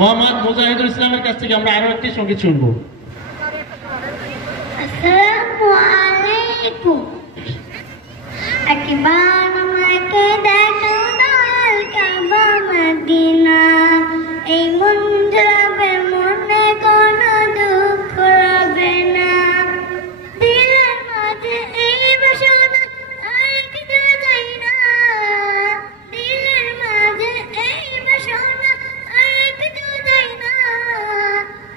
মোহাম্মদ মুজাহিদুল ইসলামের কাছ থেকে আমরা আরো একটি সঙ্গীত শুনবো। আসসালামু আলাইকুম। একবার আমাকে দেখো দয়াল কাবা মদিনা, এই মন যাবে মনে কোনো দুঃখ রবে না। দিলের মাঝে এই বাসনা আর কিছু চাই না, দিলের মাঝে এই বাসনা আর কিছু চাই না।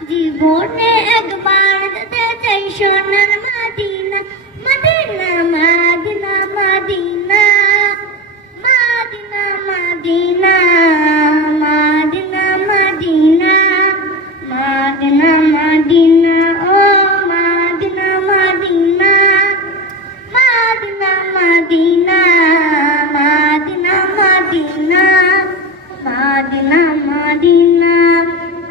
জীবনে একবার যেতে চাই সোনার Medina, Medina Medina Medina Medina Medina Medina Medina Medina Medina ও Medina Medina Medina Medina Medina Medina Medina Medina.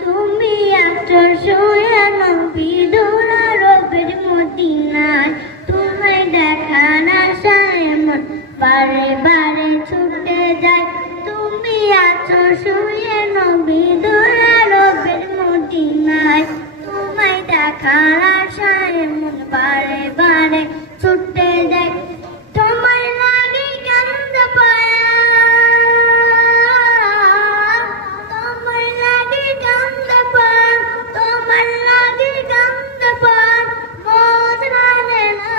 তুমি আছো শুয়ে নবী দুলার রবের মদিনায়, তোমায় দেখার আশায় মন বারে বারে ছুটে যায়। তুমি আছো শুয়ে নবী দুলার রবের মদিনায়, তোমায় দেখার আশায় মন বারে বারে ছুটে যায়। তোমার লাগে কান্দে পায়া, তোমার লাগে কান্দে পায়া, তোমার লাগে কান্দে পায়া, মন মানে না।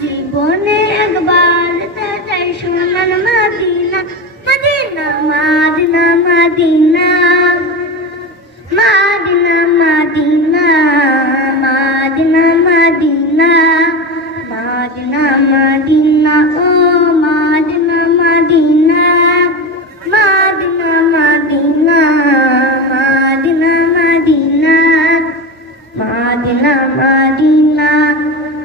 জীবনে একবার যেতে চাই সোনার Medina, Medina Medina Medina Medina Medina Medina Medina Medina Medina ও Medina Medina Medina Medina Medina Medina Medina Medina.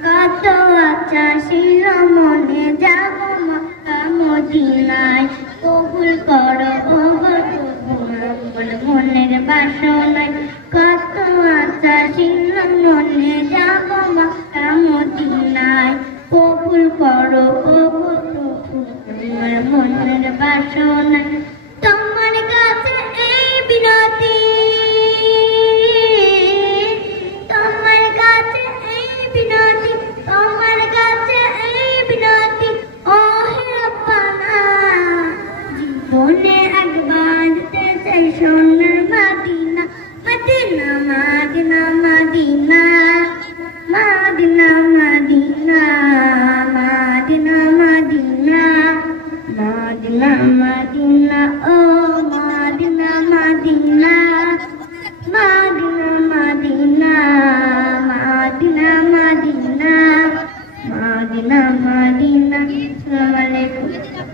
কত আচ্ছা ছিল মনে যাব মক্কা মদিনায়, কবুল করো ও গো কবুল মনের বাসনায়। কত আচ্ছা ছিল মনে যাব মক্কা মদিনায়, কবুল করো ও গো কবুল মনের বাসনায়। তোমার কাছে এই বিনতি, তোমার কাছে এই বিনতি, তোমার কাছে এই বিনতি ও হে রব্বানা। জীবনে একবার যেতে চাই সোনার Medina, Medina Medina Medina Medina Medina Medina Medina Medina Medina ও Medina Medina Medina Medina Medina Medina Medina Medina. আসসালামু আলাইকুম।